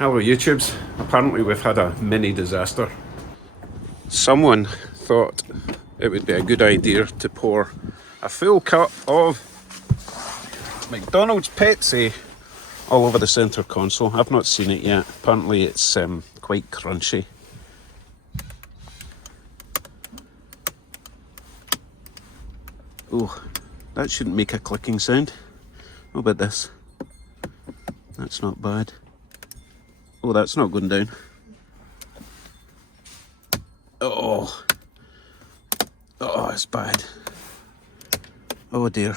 Hello YouTubes, apparently we've had a mini disaster. Someone thought it would be a good idea to pour a full cup of McDonald's Pepsi all over the centre console. I've not seen it yet, apparently it's quite crunchy. Oh, that shouldn't make a clicking sound. How about this? That's not bad. Oh, that's not going down. Oh, it's bad. Oh dear.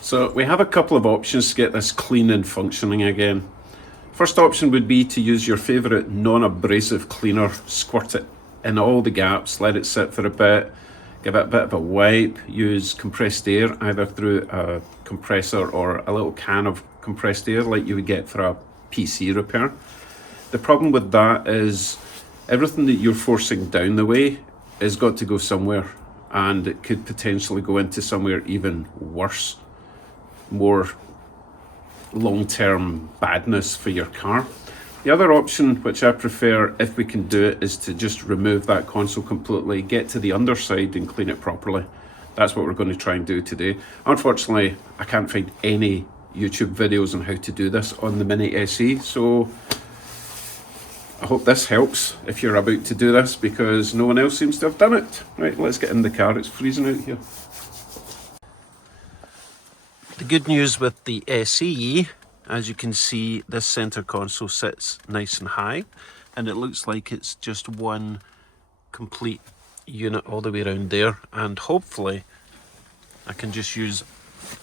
So we have a couple of options to get this clean and functioning again. First option would be to use your favourite non-abrasive cleaner, squirt it in all the gaps, let it sit for a bit, give it a bit of a wipe, use compressed air either through a compressor or a little can of compressed air like you would get for a PC repair. The problem with that is everything that you're forcing down the way has got to go somewhere, and it could potentially go into somewhere even worse, more long-term badness for your car. The other option, which I prefer if we can do it, is to just remove that console completely, get to the underside and clean it properly. That's what we're going to try and do today. Unfortunately, I can't find any YouTube videos on how to do this on the Mini SE, so I hope this helps if you're about to do this, because no one else seems to have done it. Right, let's get in the car, it's freezing out here. The good news with the SE, as you can see, this center console sits nice and high, and it looks like it's just one complete unit all the way around there, and hopefully I can just use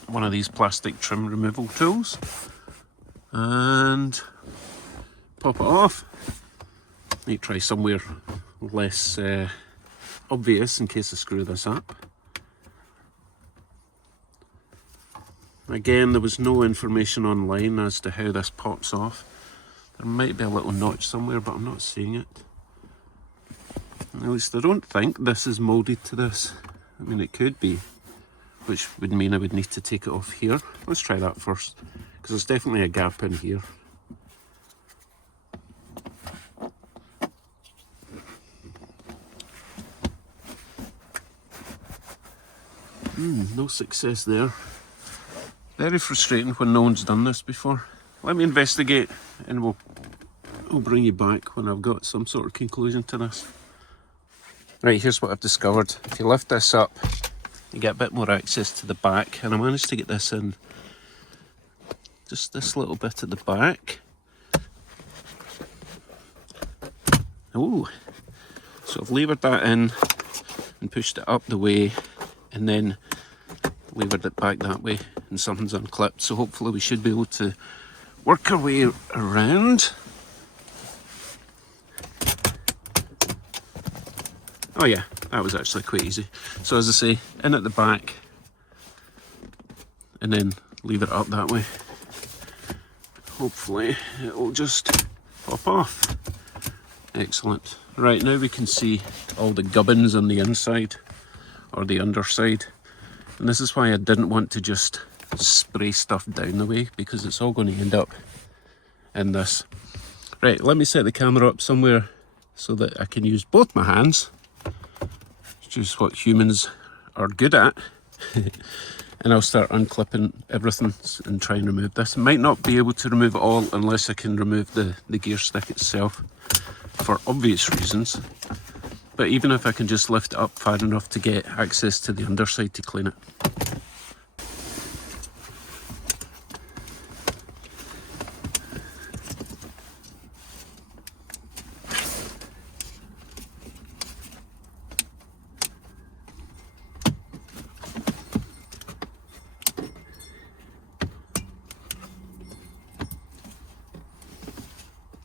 one of these plastic trim removal tools and pop it off. Might try somewhere less obvious in case I screw this up. Again, there was no information online as to how this pops off. There might be a little notch somewhere, but I'm not seeing it. At least I don't think this is moulded to this. I mean, it could be, which would mean I would need to take it off here. Let's try that first, because there's definitely a gap in here. No success there. Very frustrating when no one's done this before. Let me investigate and we'll bring you back when I've got some sort of conclusion to this. Right, here's what I've discovered. If you lift this up, you get a bit more access to the back, and I managed to get this in just this little bit at the back. Oh, so I've levered that in and pushed it up the way, and then levered it back that way, and something's unclipped, so hopefully we should be able to work our way around. Oh yeah, that was actually quite easy. So as I say, in at the back and then leave it up that way. Hopefully it will just pop off. Excellent. Right, now we can see all the gubbins on the inside or the underside. And this is why I didn't want to just spray stuff down the way, because it's all going to end up in this. Right, let me set the camera up somewhere so that I can use both my hands, which is what humans are good at. And I'll start unclipping everything and try and remove this. I might not be able to remove it all unless I can remove the gear stick itself, for obvious reasons. But even if I can just lift it up far enough to get access to the underside to clean it.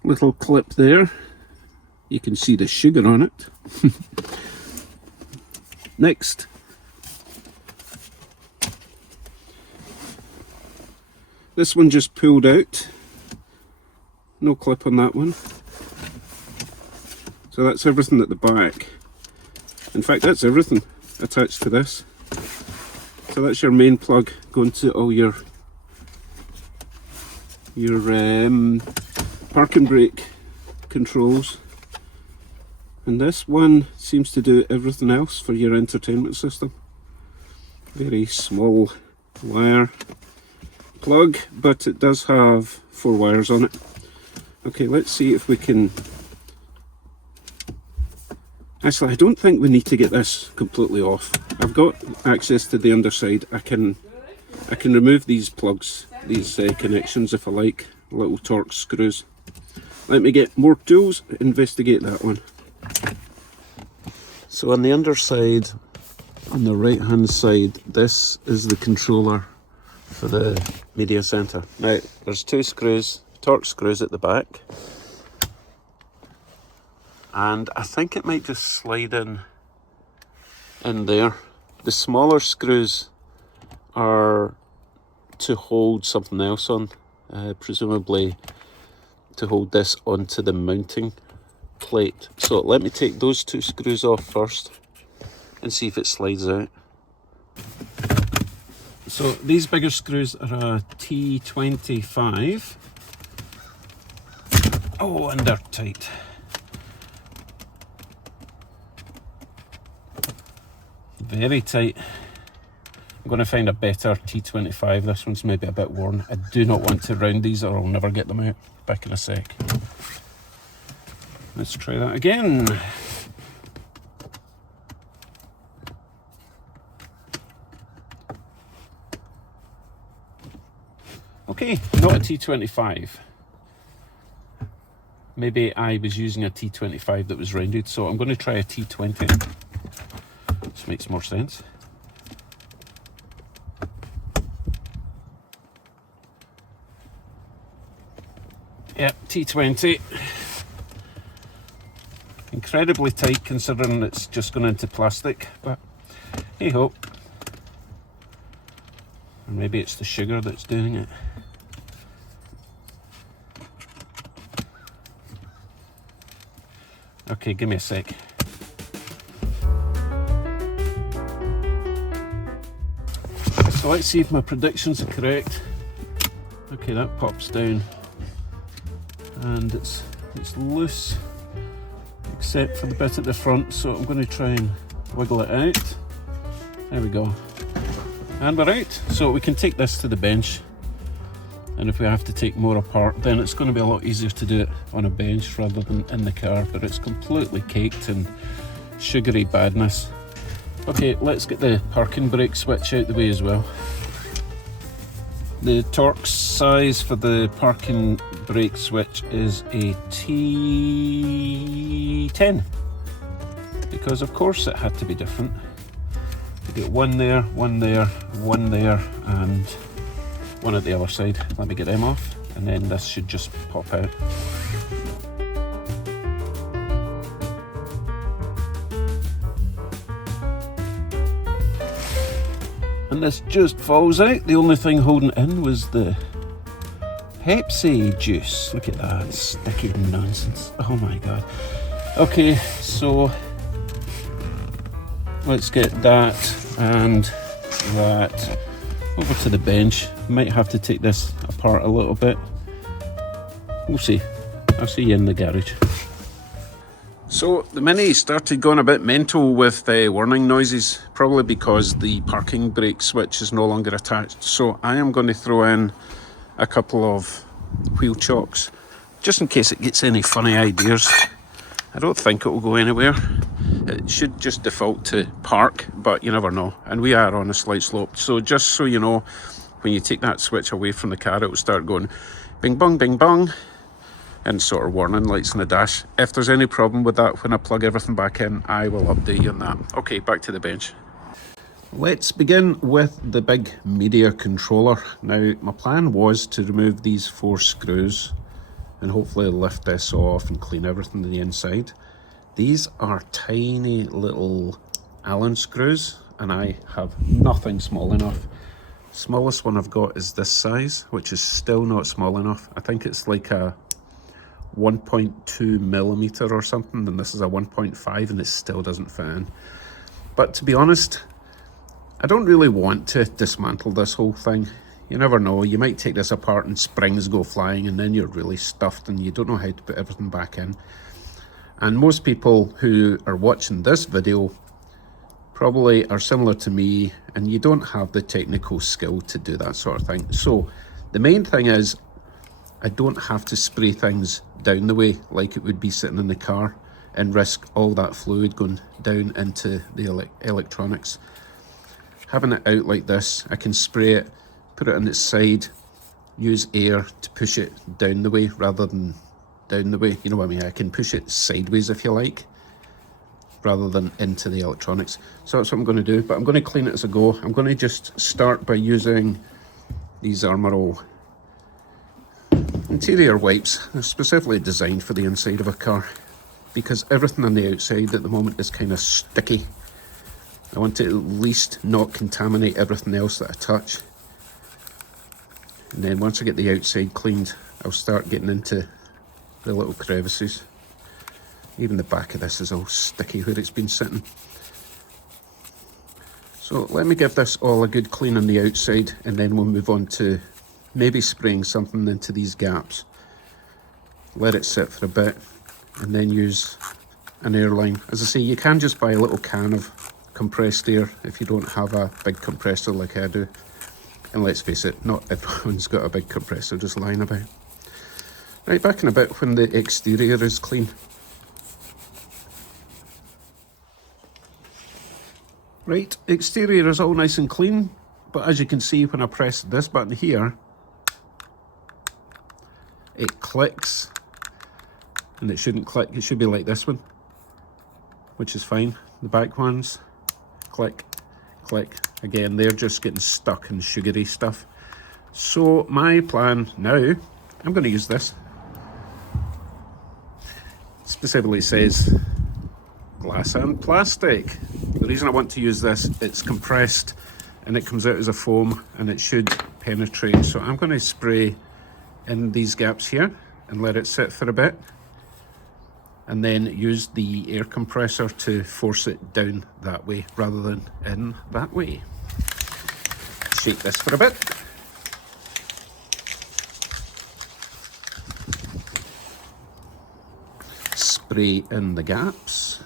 Little clip there. You can see the sugar on it. Next, this one just pulled out. No clip on that one. So that's everything at the back. In fact, that's everything attached to this. So that's your main plug going to all your parking brake controls. And this one seems to do everything else for your entertainment system. Very small wire plug, but it does have 4 wires on it. Okay, let's see if we can... Actually, I don't think we need to get this completely off. I've got access to the underside. I can remove these plugs, these connections if I like, little Torx screws. Let me get more tools, investigate that one. So on the underside, on the right hand side, this is the controller for the media center. Now, there's 2 screws, Torx screws at the back. And I think it might just slide in there. The smaller screws are to hold something else on, presumably to hold this onto the mounting plate. So let me take those 2 screws off first and see if it slides out. So these bigger screws are a T25. Oh, and they're tight. Very tight. I'm going to find a better T25. This one's maybe a bit worn. I do not want to round these or I'll never get them out. Back in a sec. Let's try that again. Okay, not a T25. Maybe I was using a T25 that was rounded, so I'm going to try a T20. This makes more sense. Yeah, T20. Incredibly tight considering it's just gone into plastic, but hey ho. Or maybe it's the sugar that's doing it. Okay, give me a sec. So let's see if my predictions are correct. Okay, that pops down and it's loose except for the bit at the front, so I'm going to try and wiggle it out. There we go. And we're out. So we can take this to the bench, and if we have to take more apart, then it's going to be a lot easier to do it on a bench rather than in the car, but it's completely caked in sugary badness. Okay, let's get the parking brake switch out the way as well. The Torx size for the parking brake switch is a T10, because of course it had to be different. You get one there, one there, one there, and one at the other side. Let me get them off, and then this should just pop out. And this just falls out. The only thing holding it in was the Pepsi juice. Look at that sticky nonsense. Oh my god. Okay, so let's get that and that over to the bench. Might have to take this apart a little bit. We'll see. I'll see you in the garage. So the Mini started going a bit mental with warning noises, probably because the parking brake switch is no longer attached. So I am going to throw in a couple of wheel chocks, just in case it gets any funny ideas. I don't think it will go anywhere. It should just default to park, but you never know. And we are on a slight slope, so just so you know, when you take that switch away from the car, it will start going bing bong, and sort of warning lights on the dash. If there's any problem with that when I plug everything back in, I will update you on that. Okay, back to the bench. Let's begin with the big media controller. Now, my plan was to remove these 4 screws and hopefully lift this off and clean everything on the inside. These are tiny little Allen screws, and I have nothing small enough. Smallest one I've got is this size, which is still not small enough. I think it's like a 1.2 millimeter or something, and this is a 1.5, and it still doesn't fit in. But to be honest, I don't really want to dismantle this whole thing. You never know, you might take this apart and springs go flying and then you're really stuffed and you don't know how to put everything back in. And most people who are watching this video probably are similar to me and you don't have the technical skill to do that sort of thing. So the main thing is I don't have to spray things down the way like it would be sitting in the car and risk all that fluid going down into the electronics. Having it out like this, I can spray it, put it on its side, use air to push it down the way rather than down the way. You know what I mean? I can push it sideways if you like, rather than into the electronics. So that's what I'm going to do, but I'm going to clean it as I go. I'm going to just start by using these Armorall interior wipes. They're specifically designed for the inside of a car because everything on the outside at the moment is kind of sticky. I want to at least not contaminate everything else that I touch. And then once I get the outside cleaned, I'll start getting into the little crevices. Even the back of this is all sticky where it's been sitting. So let me give this all a good clean on the outside and then we'll move on to maybe spraying something into these gaps. Let it sit for a bit and then use an airline. As I say, you can just buy a little can of compressed air if you don't have a big compressor like I do. And let's face it, not everyone's got a big compressor just lying about. Right, back in a bit when the exterior is clean. Right, exterior is all nice and clean, but as you can see when I press this button here, it clicks, and it shouldn't click, it should be like this one, which is fine. The back ones, click, click. Again, they're just getting stuck in sugary stuff. So my plan now, I'm going to use this. It specifically says glass and plastic. The reason I want to use this, it's compressed and it comes out as a foam and it should penetrate. So I'm going to spray in these gaps here and let it sit for a bit, and then use the air compressor to force it down that way rather than in that way. Shake this for a bit. Spray in the gaps.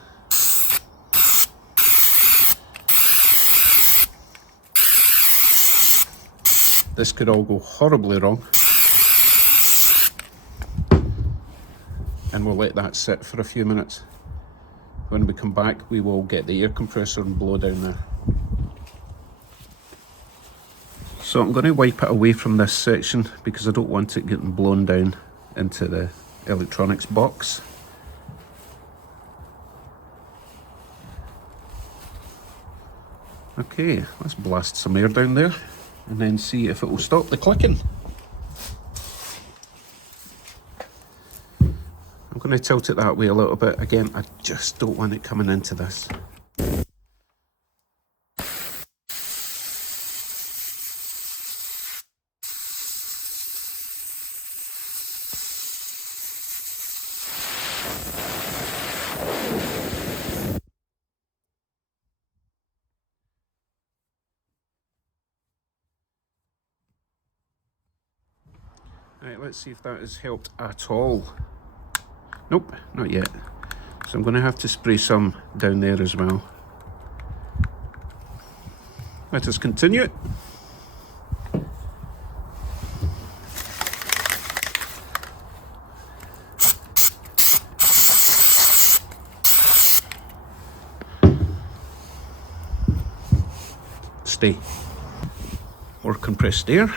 This could all go horribly wrong. And we'll let that sit for a few minutes. When we come back, we will get the air compressor and blow down there. So I'm going to wipe it away from this section because I don't want it getting blown down into the electronics box. Okay, let's blast some air down there and then see if it will stop the clicking. I'm going to tilt it that way a little bit. Again, I just don't want it coming into this. Right, let's see if that has helped at all. Nope, not yet. So I'm going to have to spray some down there as well. Let us continue. Stay. Or compressed air.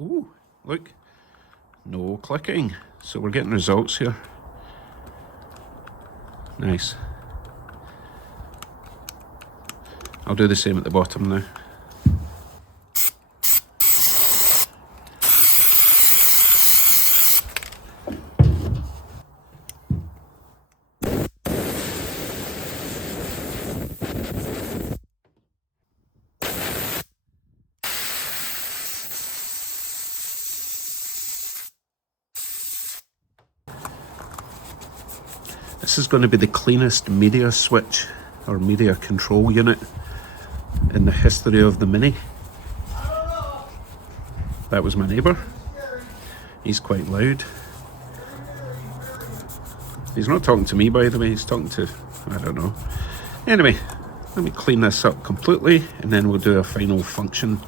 Ooh, look, no clicking. So we're getting results here. Nice. I'll do the same at the bottom now. This is going to be the cleanest media switch or media control unit in the history of the Mini. That was my neighbour. He's quite loud. He's not talking to me, by the way, he's talking to, I don't know. Anyway, let me clean this up completely and then we'll do a final function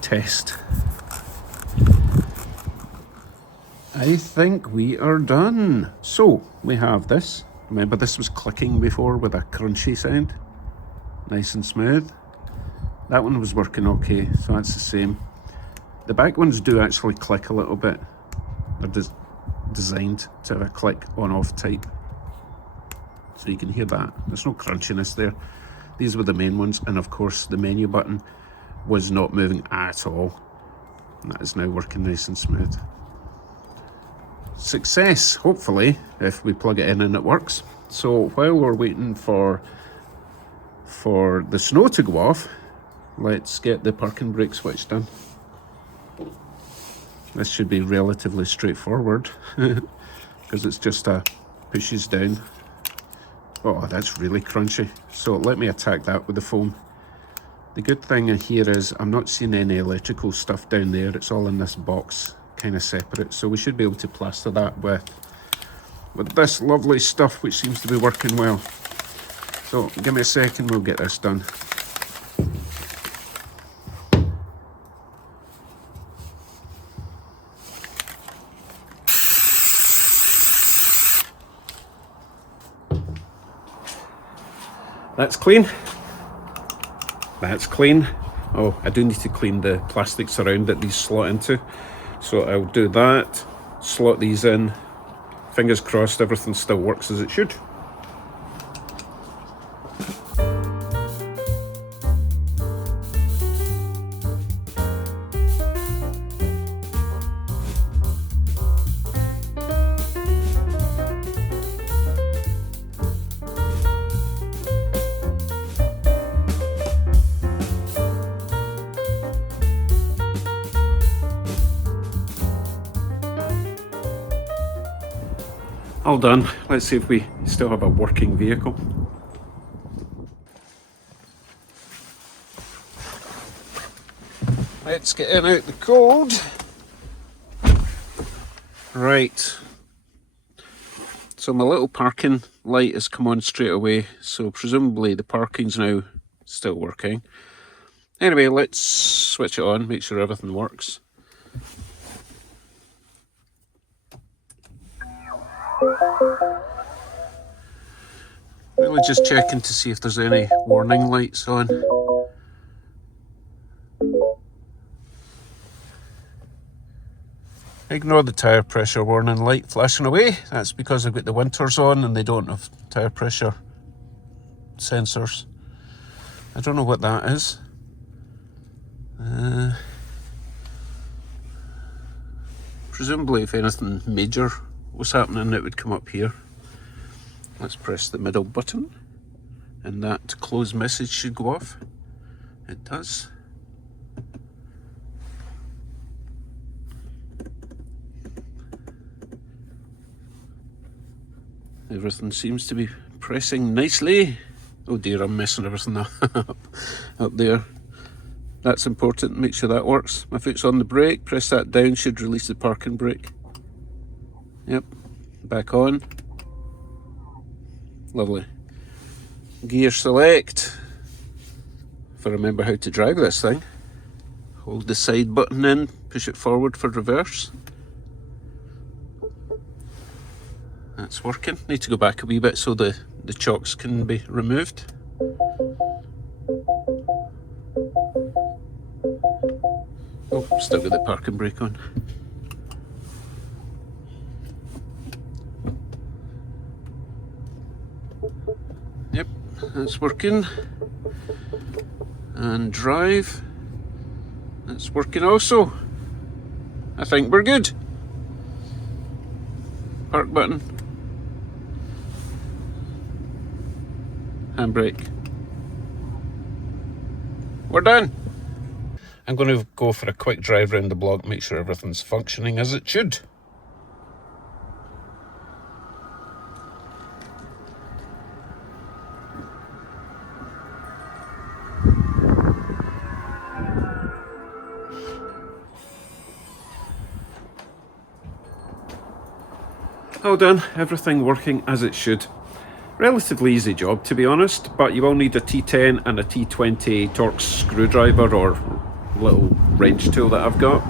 test. I think we are done. So, we have this. Remember this was clicking before with a crunchy sound? Nice and smooth. That one was working okay, so that's the same. The back ones do actually click a little bit. They're designed to have a click on-off type. So you can hear that. There's no crunchiness there. These were the main ones, and of course the menu button was not moving at all. And that is now working nice and smooth. Success, hopefully, if we plug it in and it works. So while we're waiting for the snow to go off, let's get the parking brake switch done. This should be relatively straightforward because it's just a pushes down. Oh, that's really crunchy. So let me attack that with the foam. The good thing here is I'm not seeing any electrical stuff down there. It's all in this box, kind of separate. So we should be able to plaster that with this lovely stuff, which seems to be working well. So give me a second, we'll get this done. That's clean. That's clean. Oh, I do need to clean the plastics around that these slot into. So I'll do that, slot these in. Fingers crossed everything still works as it should. All done. Let's see if we still have a working vehicle. Let's get in out the cold. Right. So my little parking light has come on straight away, so presumably the parking's now still working. Anyway, let's switch it on, make sure everything works. Really just checking to see if there's any warning lights on. Ignore the tyre pressure warning light flashing away. That's because I've got the winters on and they don't have tyre pressure sensors. I don't know what that is. Presumably if anything major was happening it would come up here. Let's press the middle button and that close message should go off. It does. Everything seems to be pressing nicely. Oh dear, I'm messing everything up there. That's important, make sure that works. My foot's on the brake, press that down, should release the parking brake. Yep, back on. Lovely. Gear select. If I remember how to drive this thing. Hold the side button in, push it forward for reverse. That's working. Need to go back a wee bit so the chocks can be removed. Oh, still got the parking brake on. Yep, that's working. And drive. That's working also. I think we're good. Park button. Handbrake. We're done. I'm going to go for a quick drive around the block, make sure everything's functioning as it should. All done, everything working as it should. Relatively easy job, to be honest, but you will need a T10 and a T20 Torx screwdriver or little wrench tool that I've got.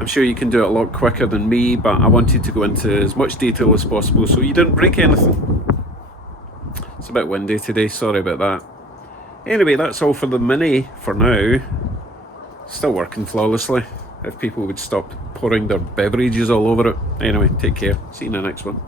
I'm sure you can do it a lot quicker than me, but I wanted to go into as much detail as possible so you didn't break anything. It's a bit windy today, sorry about that. Anyway, that's all for the Mini for now. Still working flawlessly. If people would stop pouring their beverages all over it. Anyway, take care. See you in the next one.